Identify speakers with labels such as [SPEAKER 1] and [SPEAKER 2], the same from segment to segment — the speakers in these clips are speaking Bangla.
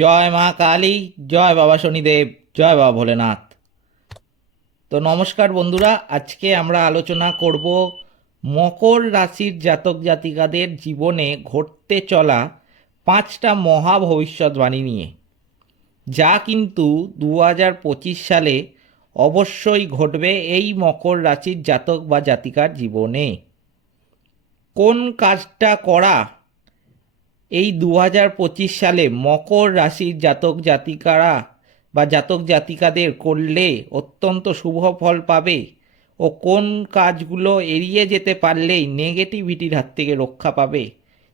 [SPEAKER 1] জয় মা কালী, জয় বাবা শনিদেব, জয় বাবা ভোলেনাথ। তো নমস্কার বন্ধুরা, আজকে আমরা আলোচনা করব মকর রাশির জাতক জাতিকাদের জীবনে ঘটতে চলা পাঁচটা মহা ভবিষ্যৎবাণী নিয়ে, যা কিন্তু দু হাজার পঁচিশ সালে অবশ্যই ঘটবে এই মকর রাশির জাতক বা জাতিকার জীবনে। কোন কাজটা করা এই দু হাজার পঁচিশ সালে মকর রাশির জাতক জাতিকারা বা জাতক জাতিকাদের করলে অত্যন্ত শুভ ফল পাবে ও কোন কাজগুলো এড়িয়ে যেতে পারলেই নেগেটিভিটির হাত থেকে রক্ষা পাবে,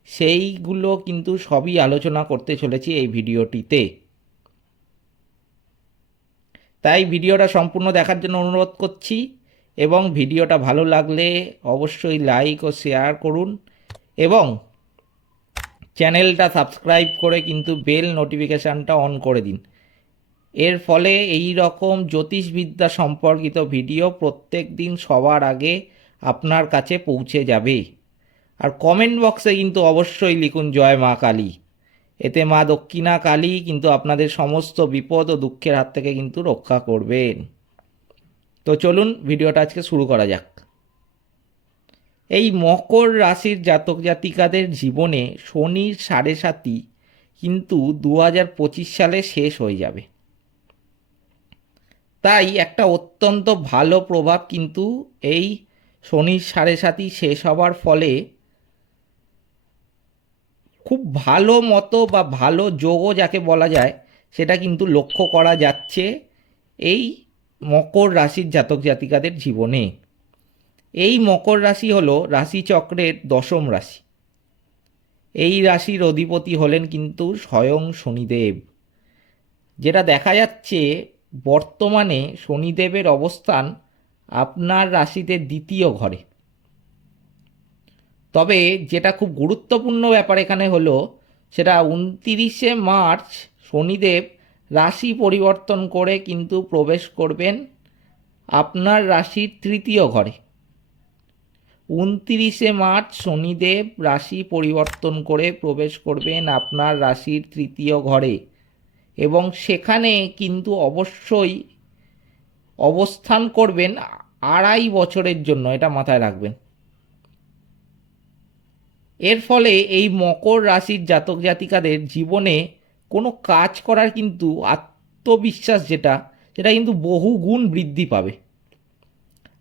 [SPEAKER 1] সেইগুলো কিন্তু সবই আলোচনা করতে চলেছি এই ভিডিওটিতে। তাই ভিডিওটা সম্পূর্ণ দেখার জন্য অনুরোধ করছি এবং ভিডিওটা ভালো লাগলে অবশ্যই লাইক ও শেয়ার করুন এবং চ্যানেলটা সাবস্ক্রাইব করে কিন্তু বেল নোটিফিকেশানটা অন করে দিন। এর ফলে এই রকম জ্যোতিষবিদ্যা সম্পর্কিত ভিডিও প্রত্যেক দিন সবার আগে আপনার কাছে পৌঁছে যাবে। আর কমেন্ট বক্সে কিন্তু অবশ্যই লিখুন, জয় মা কালী। এতে মা দক্ষিণা কালী কিন্তু আপনাদের সমস্ত বিপদ ও দুঃখের হাত থেকে কিন্তু রক্ষা করবেন। তো চলুন, ভিডিওটা আজকে শুরু করা যাক। এই মকর রাশির জাতক জাতিকাদের জীবনে শনির সাড়ে সাতি কিন্তু দু হাজার পঁচিশ সালে শেষ হয়ে যাবে। তাই একটা অত্যন্ত ভালো প্রভাব কিন্তু এই শনির সাড়ে সাতি শেষ হওয়ার ফলে খুব ভালো মতো বা ভালো যোগও যাকে বলা যায়, সেটা কিন্তু লক্ষ্য করা যাচ্ছে এই মকর রাশির জাতক জাতিকাদের জীবনে। এই মকর রাশি হলো রাশিচক্রের দশম রাশি। এই রাশির অধিপতি হলেন কিন্তু স্বয়ং শনিদেব। যেটা দেখা যাচ্ছে, বর্তমানে শনিদেবের অবস্থান আপনার রাশিতে দ্বিতীয় ঘরে। তবে যেটা খুব গুরুত্বপূর্ণ ব্যাপার এখানে হলো, সেটা উনতিরিশে মার্চ শনিদেব রাশি পরিবর্তন করে কিন্তু প্রবেশ করবেন আপনার রাশির তৃতীয় ঘরে। উনতিরিশে মার্চ শনিদেব রাশি পরিবর্তন করে প্রবেশ করবেন আপনার রাশির তৃতীয় ঘরে। এবং সেখানে কিন্তু অবশ্যই অবস্থান করবেন আড়াই বছরের জন্য, এটা মাথায় রাখবেন। এর ফলে এই মকর রাশির জাতক জাতিকাদের জীবনে কোনো কাজ করার কিন্তু আত্মবিশ্বাস যেটা, সেটা কিন্তু বহু গুণ বৃদ্ধি পাবে।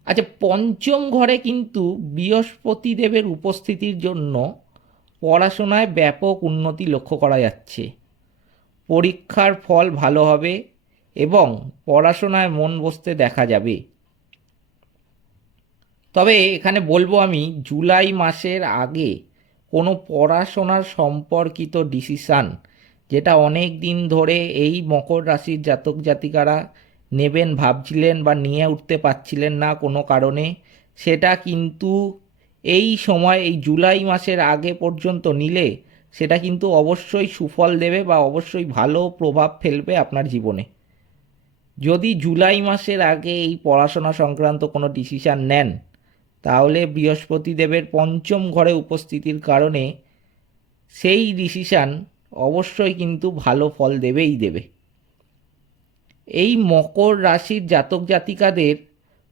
[SPEAKER 1] আচ্ছা পঞ্চম ঘরে কিন্তু বৃহস্পতি দেবের উপস্থিতির জন্য পড়াশোনায় ব্যাপক উন্নতি লক্ষ্য করা যাচ্ছে। পরীক্ষার ফল ভালো হবে এবং পড়াশোনায় মন বসতে দেখা যাবে। তবে এখানে বলব আমি, জুলাই মাসের আগে কোনো পড়াশোনার সম্পর্কিত ডিসিশান, যেটা অনেক দিন ধরে এই মকর রাশির জাতক জাতিকারা নেবেন, ভাবছিলেন বা নিয়ে উঠতে পারছিলেন না কোনো কারণে, সেটা কিন্তু এই সময়, এই জুলাই মাসের আগে পর্যন্ত নিলে সেটা কিন্তু অবশ্যই সুফল দেবে বা অবশ্যই ভালো প্রভাব ফেলবে আপনার জীবনে। যদি জুলাই মাসের আগে এই পড়াশোনা সংক্রান্ত কোনো ডিসিশান নেন, তাহলে বৃহস্পতি দেবের পঞ্চম ঘরে উপস্থিতির কারণে সেই ডিসিশান অবশ্যই কিন্তু ভালো ফল দেবেই দেবে। এই মকর রাশির জাতক জাতিকাদের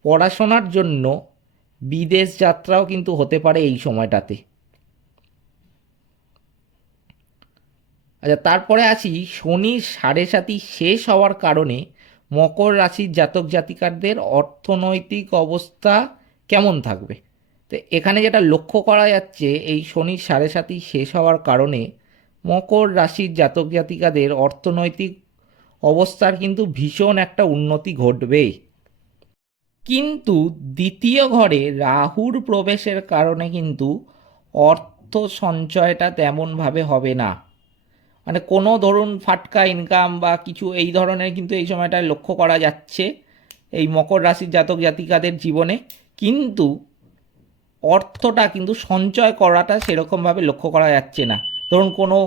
[SPEAKER 1] পড়াশোনার জন্য বিদেশ যাত্রাও কিন্তু হতে পারে এই সময়টাতে। আচ্ছা তারপরে আসি শনির সাড়ে সাতি শেষ হওয়ার কারণে মকর রাশির জাতক জাতিকারদের অর্থনৈতিক অবস্থা কেমন থাকবে? তো এখানে যেটা লক্ষ্য করা যাচ্ছে, এই শনির সাড়ে সাতি শেষ হওয়ার কারণে মকর রাশির জাতক জাতিকাদের অর্থনৈতিক অবস্থার কিন্তু ভীষণ একটা উন্নতি ঘটবে। কিন্তু দ্বিতীয় ঘরে রাহুর প্রবেশের কারণে কিন্তু অর্থ সঞ্চয়টা তেমনভাবে হবে না। মানে কোনো ধরুন ফাটকা ইনকাম বা কিছু এই ধরনের কিন্তু এই সময়টায় লক্ষ্য করা যাচ্ছে এই মকর রাশির জাতক জাতিকাদের জীবনে। কিন্তু অর্থটা কিন্তু সঞ্চয় করাটা সেরকমভাবে লক্ষ্য করা যাচ্ছে না। ধরুন কোনো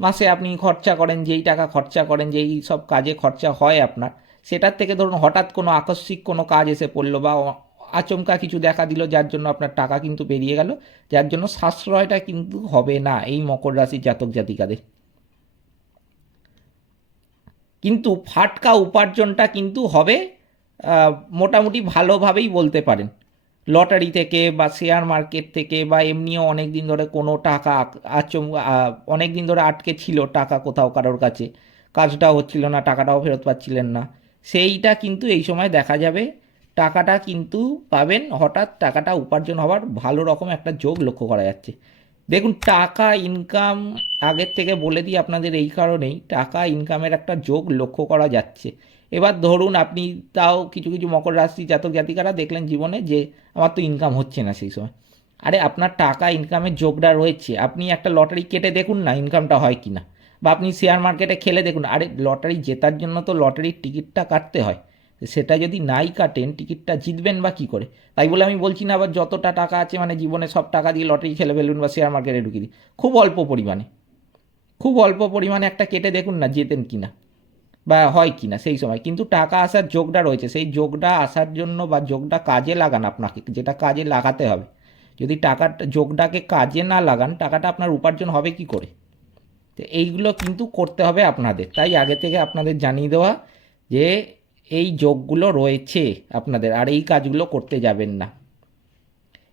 [SPEAKER 1] মাসে আপনি খরচা করেন, যেই টাকা খরচা করেন, যেই সব কাজে খরচা হয় আপনার, সেটার থেকে ধরুন হঠাৎ কোনো আকস্মিক কোনো কাজ এসে পড়ল বা আচমকা কিছু দেখা দিল, যার জন্য আপনার টাকা কিন্তু বেরিয়ে গেল, যার জন্য সাশ্রয়টা কিন্তু হবে না এই মকর রাশির জাতক জাতিকাদের। কিন্তু ফাটকা উপার্জনটা কিন্তু হবে মোটামুটি ভালোভাবেই বলতে পারেন। লটারি থেকে বা শেয়ার মার্কেট থেকে বা এমনিও অনেক দিন ধরে কোনো টাকা আচম অনেক দিন ধরে আটকে ছিল টাকা কোথাও কারোর কাছে। কাজটাও হচ্ছিল না, টাকাটাও ফেরত পাচ্ছিলেন না। সেইটা কিন্তু এই সময় দেখা যাবে। টাকাটা কিন্তু পাবেন, হঠাৎ টাকাটা উপার্জন হওয়ার ভালো রকম একটা যোগ লক্ষ্য করা যাচ্ছে। দেখুন, টাকা ইনকাম আগের থেকে বলে দিই আপনাদের এই কারণেই, টাকা ইনকামের একটা যোগ লক্ষ্য করা যাচ্ছে। এবার ধরুন আপনি তাও কিছু কিছু মকর রাশি জাতক জাতিকারা দেখলেন জীবনে যে আমার তো ইনকাম হচ্ছে না সেই সময়। আরে আপনার টাকা ইনকামের যোগটা রয়েছে, আপনি একটা লটারি কেটে দেখুন না ইনকামটা হয় কি না বা আপনি শেয়ার মার্কেটে খেলে দেখুন, আরে লটারি জেতার জন্য তো লটারির টিকিটটা কাটতে হয়। সেটা যদি নাই কাটেন টিকিটটা জিতবেন বা কী করে? তাই বলে আমি বলছি না আবার যতটা টাকা আছে মানে জীবনে সব টাকা দিয়ে লটারি খেলে ফেলুন বা শেয়ার মার্কেটে ঢুকিয়ে দিন। খুব অল্প পরিমাণে। খুব অল্প পরিমাণে একটা কেটে দেখুন না, জেতেন কি না বা হয় কি না, সেই সময়। কিন্তু টাকা আসার যোগটা রয়েছে। সেই যোগটা আসার জন্য বা যোগটা কাজে লাগান আপনাকে, যেটা কাজে লাগাতে হবে। যদি টাকাটা যোগটাকে কাজে না লাগান, টাকাটা আপনার উপার্জন হবে কি করে? তো এইগুলো কিন্তু করতে হবে আপনাদের। তাই আগে থেকে আপনাদের জানিয়ে দেওয়া যে এই যোগগুলো রয়েছে আপনাদের, আর এই কাজগুলো করতে যাবেন না।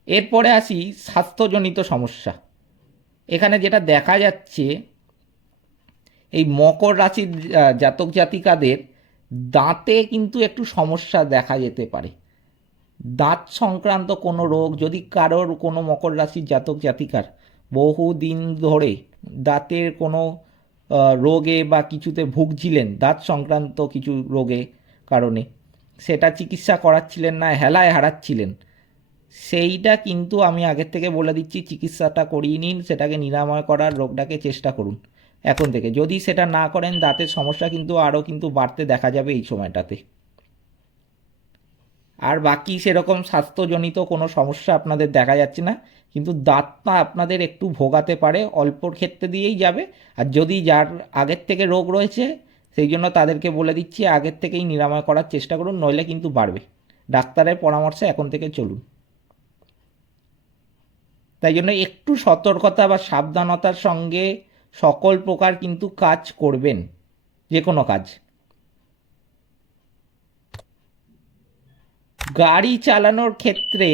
[SPEAKER 1] এরপরে আসি, স্বাস্থ্যজনিত সমস্যা। এখানে যেটা দেখা যাচ্ছে এই মকর রাশির জাতক জাতিকাদের দাঁতে কিন্তু একটু সমস্যা দেখা যেতে পারে। দাঁত সংক্রান্ত কোনো রোগ যদি কারোর কোনো মকর রাশির জাতক জাতিকার বহু দিন ধরে দাঁতের কোনো রোগে বা কিছুতে ভুগছিলেন, দাঁত সংক্রান্ত কিছু রোগে কারণে, সেটা চিকিৎসা করাচ্ছিলেন না, হেলায় হারাচ্ছিলেন, সেইটা কিন্তু আমি আগের থেকে বলে দিচ্ছি, চিকিৎসাটা করিয়ে নিন, সেটাকে নিরাময় করার রোগটাকে চেষ্টা করুন। এখন থেকে। যদি সেটা না করেন, দাঁতের সমস্যা কিন্তু আরও কিন্তু বাড়তে দেখা যাবে এই সময়টাতে। আর বাকি সেরকম স্বাস্থ্যজনিত কোনো সমস্যা আপনাদের দেখা যাচ্ছে না, কিন্তু দাঁতটা আপনাদের একটু ভোগাতে পারে, অল্পর ক্ষেত্রে দিয়েই যাবে। আর যদি যার আগের থেকে রোগ রয়েছে, সেই জন্য তাদেরকে বলে দিচ্ছি, আগের থেকেই নিরাময় করার চেষ্টা করুন, নইলে কিন্তু বাড়বে। ডাক্তারের পরামর্শে এখন থেকে চলুন। তাই জন্য একটু সতর্কতা বা সাবধানতার সঙ্গে সকল প্রকার কিন্তু কাজ করবেন, যে কোনো কাজ। গাড়ি চালানোর ক্ষেত্রে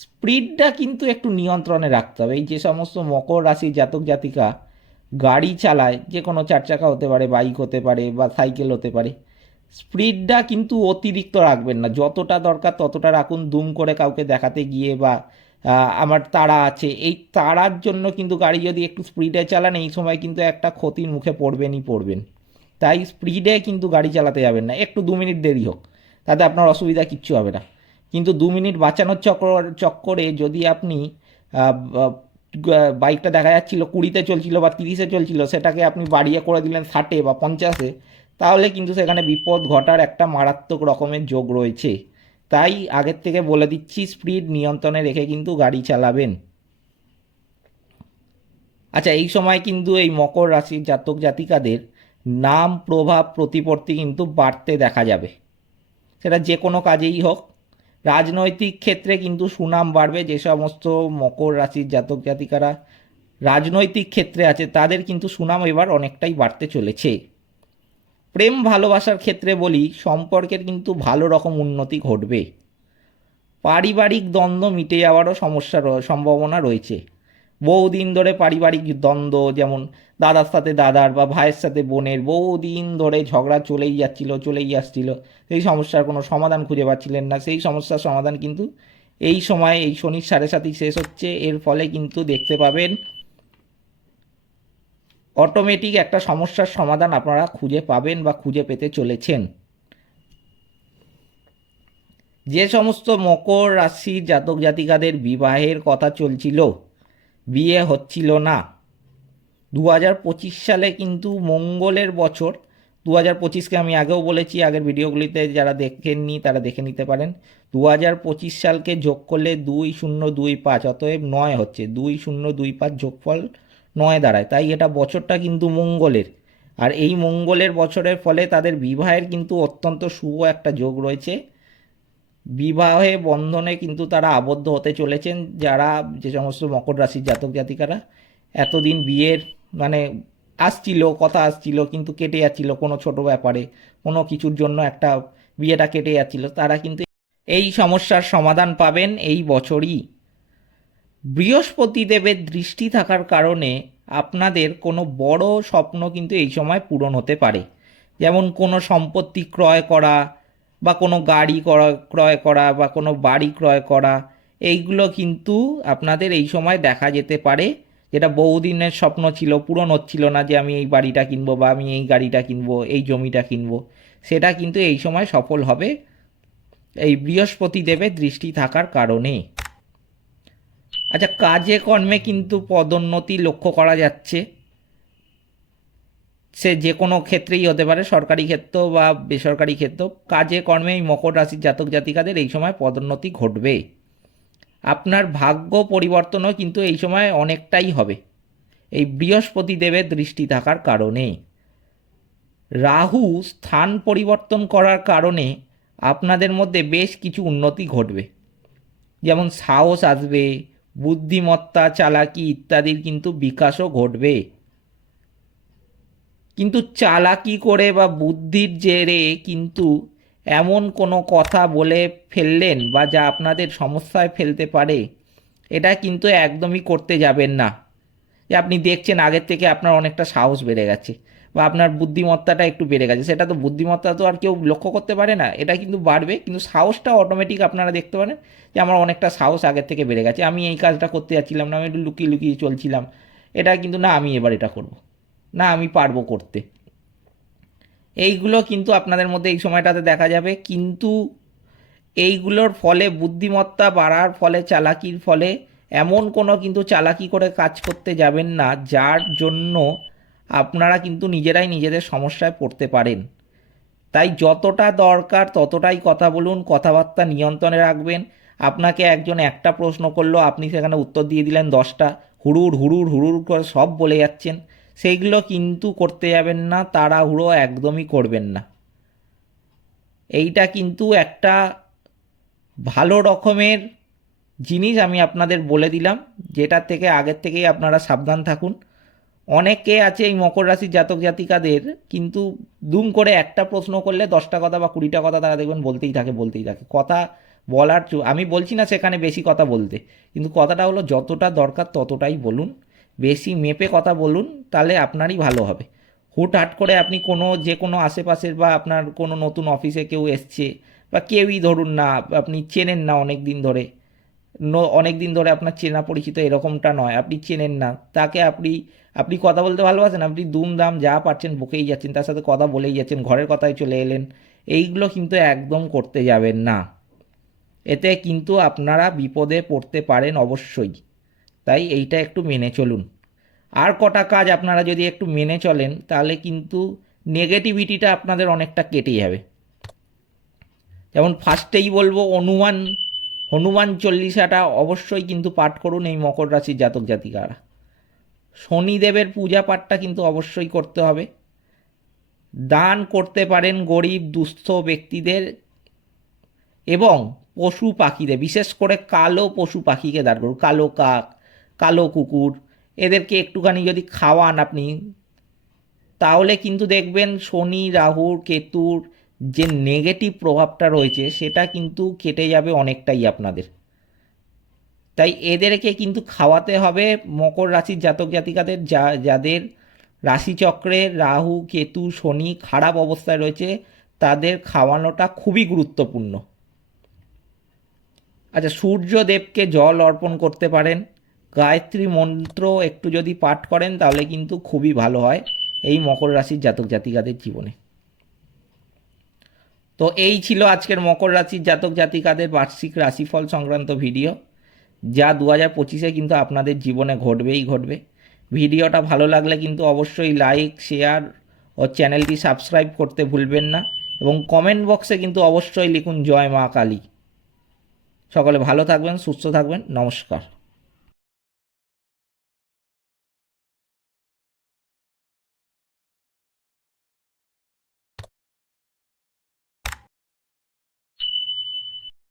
[SPEAKER 1] স্পিডটা কিন্তু একটু নিয়ন্ত্রণে রাখতে হবে। এই যে সমস্ত মকর রাশি জাতক জাতিকা গাড়ি চালায়, যে কোনো চার চাকা হতে পারে, বাইক হতে পারে বা সাইকেল হতে পারে, স্পিডটা কিন্তু অতিরিক্ত রাখবেন না। যতটা দরকার ততটা রাখুন, দুম করে কাউকে দেখাতে গিয়ে বা আমার তাড়া আছে। এই তাড়ার জন্য কিন্তু গাড়ি যদি একটু স্পিডে চালান, এই সময় কিন্তু একটা ক্ষতির মুখে পড়বেনই পড়বেন। তাই স্পিডে কিন্তু গাড়ি চালাতে যাবেন না। একটু দু মিনিট দেরি হোক, তাতে আপনার অসুবিধা কিচ্ছু হবে না। কিন্তু দু মিনিট বাঁচানোর চক্কর চক্করে যদি আপনি বাইকটা দেখা যাচ্ছিল, কুড়িতে চলছিল বা তিরিশে চলছিল, সেটাকে আপনি বাড়িয়ে করে দিলেন ষাটে বা পঞ্চাশে, তাহলে কিন্তু সেখানে বিপদ ঘটার একটা মারাত্মক রকমের যোগ রয়েছে। তাই আগের থেকে বলে দিচ্ছি স্পিড নিয়ন্ত্রণে রেখে কিন্তু গাড়ি চালাবেন। আচ্ছা এই সময় কিন্তু এই মকর রাশির জাতক জাতিকাদের নাম, প্রভাব, প্রতিপত্তি কিন্তু বাড়তে দেখা যাবে। সেটা যে কোনো কাজেই হোক। রাজনৈতিক ক্ষেত্রে কিন্তু সুনাম বাড়বে, যে সমস্ত মকর রাশির জাতক জাতিকারা রাজনৈতিক ক্ষেত্রে আছে, তাদের কিন্তু সুনাম এবার অনেকটাই বাড়তে চলেছে। প্রেম ভালোবাসার ক্ষেত্রে বলি, সম্পর্কের কিন্তু ভালো রকম উন্নতি ঘটবে। পারিবারিক দ্বন্দ্ব মিটে যাওয়ারও সমস্যা সম্ভাবনা রয়েছে। বহুদিন ধরে পারিবারিক দ্বন্দ্ব, যেমন দাদার সাথে দাদার বা ভাইয়ের সাথে বোনের, বহুদিন ধরে ঝগড়া চলেই যাচ্ছিল, চলেই আসছিল। সেই সমস্যার কোনো সমাধান খুঁজে পাচ্ছিলেন না। সেই সমস্যার সমাধান কিন্তু এই সময় এই শনির সাড়ে সাথেই শেষ হচ্ছে। এর ফলে কিন্তু দেখতে পাবেন অটোমেটিক একটা সমস্যার সমাধান আপনারা খুঁজে পাবেন বা খুঁজে পেতে চলেছেন। যে সমস্ত মকর রাশির জাতক জাতিকাদের বিবাহের কথা চলছিল, বিয়ে হচ্ছিল না। দু হাজার পঁচিশ সালে কিন্তু মঙ্গলের বছর দু হাজার পঁচিশকে আমি আগেও বলেছি, আগের ভিডিওগুলিতে যারা দেখেননি তারা দেখে নিতে পারেন। দু হাজার পঁচিশ সালকে যোগ করলে দুই শূন্য দুই পাঁচ, অতএব নয় হচ্ছে, দুই শূন্য দুই পাঁচ যোগফল নয় দাঁড়ায়। তাই এটা বছরটা কিন্তু মঙ্গলের। আর এই মঙ্গলের বছরের ফলে তাদের বিবাহের কিন্তু অত্যন্ত শুভ একটা যোগ রয়েছে। বিবাহে বন্ধনে কিন্তু তারা আবদ্ধ হতে চলেছেন যারা যে সমস্ত মকর রাশির জাতক জাতিকারা। এতদিন বিয়ের মানে আসছিল, কথা আসছিল, কিন্তু কেটে যাচ্ছিল কোনো ছোট ব্যাপারে, কোনো কিছুর জন্য একটা বিয়েটা কেটে যাচ্ছিল। তারা কিন্তু এই সমস্যার সমাধান পাবেন এই বছরই। বৃহস্পতি দেবের দৃষ্টি থাকার কারণে আপনাদের কোনো বড় স্বপ্ন কিন্তু এই সময় পূরণ হতে পারে। যেমন কোনো সম্পত্তি ক্রয় করা বা কোনো গাড়ি করা- ক্রয় করা বা কোনো বাড়ি ক্রয় করা, এইগুলো কিন্তু আপনাদের এই সময় দেখা যেতে পারে। যেটা বহুদিনের স্বপ্ন ছিল, পূরণ হচ্ছিল না যে আমি এই বাড়িটা কিনবো বা আমি এই গাড়িটা কিনবো, এই জমিটা কিনবো। সেটা কিন্তু এই সময় সফল হবে। এই বৃহস্পতি দেবের দৃষ্টি থাকার কারণে। আচ্ছা কাজে কর্মে কিন্তু পদোন্নতি লক্ষ্য করা যাচ্ছে। সে যে কোনো ক্ষেত্রেই হতে পারে, সরকারি ক্ষেত্র বা বেসরকারি ক্ষেত্র। কাজে কর্মে এই মকর রাশির জাতক জাতিকাদের এই সময় পদোন্নতি ঘটবে। আপনার ভাগ্য পরিবর্তনও কিন্তু এই সময় অনেকটাই হবে। এই বৃহস্পতি দেবের দৃষ্টি থাকার কারণে। রাহু স্থান পরিবর্তন করার কারণে আপনাদের মধ্যে বেশ কিছু উন্নতি ঘটবে। যেমন সাহস আসবে বুদ্ধিমত্তা, চালাকি ইত্যাদির কিন্তু বিকাশও ঘটবে। কিন্তু চালাকি করে বা বুদ্ধির জেরে কিন্তু এমন কোনো কথা বলে ফেললেন বা যা আপনাদের সমস্যায় ফেলতে পারে, এটা কিন্তু একদমই করতে যাবেন না। যে আপনি দেখছেন আগের থেকে আপনার অনেকটা সাহস বেড়ে গেছে। বা আপনার বুদ্ধিমত্তাটা একটু বেড়ে গেছে। সেটা তো বুদ্ধিমত্তা তো আর কেউ লক্ষ্য করতে পারে না। এটা কিন্তু বাড়বে, কিন্তু সাহসটা অটোমেটিক আপনারা দেখতে পারেন যে আমার অনেকটা সাহস আগের থেকে বেড়ে গেছে। আমি এই কাজটা করতে যাচ্ছিলাম না, আমি একটু লুকিয়ে লুকিয়ে চলছিলাম। এটা কিন্তু না, আমি এবার এটা করব। না, আমি পারব করতে। এইগুলো কিন্তু আপনাদের মধ্যে এই সময়টাতে দেখা যাবে। কিন্তু এইগুলোর ফলে বুদ্ধিমত্তা বাড়ার ফলে, চালাকির ফলে এমন কোনো কিন্তু চালাকি করে কাজ করতে যাবেন না, যার জন্য আপনারা কিন্তু নিজেরাই নিজেদের সমস্যায় পড়তে পারেন। তাই যতটা দরকার ততটাই কথা বলুন, কথাবার্তা নিয়ন্ত্রণে রাখবেন। আপনাকে একজন একটা প্রশ্ন করল, আপনি সেখানে উত্তর দিয়ে দিলেন দশটা। হুড়ুর হুড়ুর হুড়ুর করে সব বলে যাচ্ছেন। সেইগুলো কিন্তু করতে যাবেন না, তাড়াহুড়ো একদমই করবেন না। এইটা কিন্তু একটা ভালো রকমের জিনিস আমি আপনাদের বলে দিলাম, যেটা থেকে আগের থেকেই আপনারা সাবধান থাকুন। অনেকে আছে এই মকর রাশির জাতক জাতিকাদের, কিন্তু দুম করে একটা প্রশ্ন করলে দশটা কথা বা কুড়িটা কথা তারা দেখবেন বলতেই থাকে বলতেই থাকে। কথা বলার চু- আমি বলছি না সেখানে বেশি কথা বলতে, কিন্তু কথাটা হলো যতটা দরকার ততটাই বলুন। বেশি মেপে কথা বলুন, তাহলে আপনারই ভালো হবে। হুটহাট করে আপনি কোনো যে কোনো আশেপাশের বা আপনার কোনো নতুন অফিসে কেউ এসছে, বা কেউই ধরুন না, আপনি চেনেন না অনেক দিন ধরে অনেক দিন ধরে আপনার চেনা পরিচিত এরকমটা নয়, আপনি চেনেন না, তাকে আপনি আপনি কথা বলতে ভালোবাসেন, আপনি দুমদাম যা পারছেন বকেই যাচ্ছেন, তার সাথে কথা বলেই যাচ্ছেন, ঘরের কথায় চলে এলেন, এইগুলো কিন্তু একদম করতে যাবেন না। এতে কিন্তু আপনারা বিপদে পড়তে পারেন অবশ্যই। তাই এইটা একটু মেনে চলুন। আর কটা কাজ আপনারা যদি একটু মেনে চলেন, তাহলে কিন্তু নেগেটিভিটিটা আপনাদের অনেকটা কেটে যাবে। যেমন ফার্স্টেই বলব, অনুমান, হনুমান চল্লিশাটা অবশ্যই কিন্তু পাঠ করুন এই মকর রাশির জাতক জাতিকারা। শনিদেবের পূজা পাঠটা কিন্তু অবশ্যই করতে হবে। দান করতে পারেন গরিব, দুস্থ ব্যক্তিদের এবং পশু পাখিদের, বিশেষ করে কালো পশু পাখিকে দান করুন। কালো কাক, কালো কুকুর, এদেরকে একটুখানি যদি খাওয়ান আপনি, তাহলে কিন্তু দেখবেন শনি রাহুর কেতুর যে নেগেটিভ প্রভাবটা রয়েছে, সেটা কিন্তু কেটে যাবে অনেকটাই আপনাদের। তাই এদেরকে কিন্তু খাওয়াতে হবে মকর রাশির জাতক জাতিকাদের যা, যাদের রাশিচক্রে রাহু, কেতু, শনি খারাপ অবস্থায় রয়েছে, তাদের খাওয়ানোটা খুবই গুরুত্বপূর্ণ। আচ্ছা সূর্যদেবকে জল অর্পণ করতে পারেন। গায়ত্রী মন্ত্র একটু যদি পাঠ করেন তাহলে কিন্তু খুবই ভালো হয় এই মকর রাশির জাতক জাতিকাদের জীবনে। তো এই ছিল আজকের মকর রাশির জাতক জাতিকাদের বার্ষিক রাশিফল সংক্রান্ত ভিডিও। যা দু হাজার পঁচিশে কিন্তু আপনাদের জীবনে ঘটবেই ঘটবে। ভিডিওটা ভালো লাগলে কিন্তু অবশ্যই লাইক শেয়ার ও চ্যানেলটি সাবস্ক্রাইব করতে ভুলবেন না এবং কমেন্ট বক্সে কিন্তু অবশ্যই লিখুন জয় মা কালী। সকলে ভালো থাকবেন, সুস্থ থাকবেন, নমস্কার।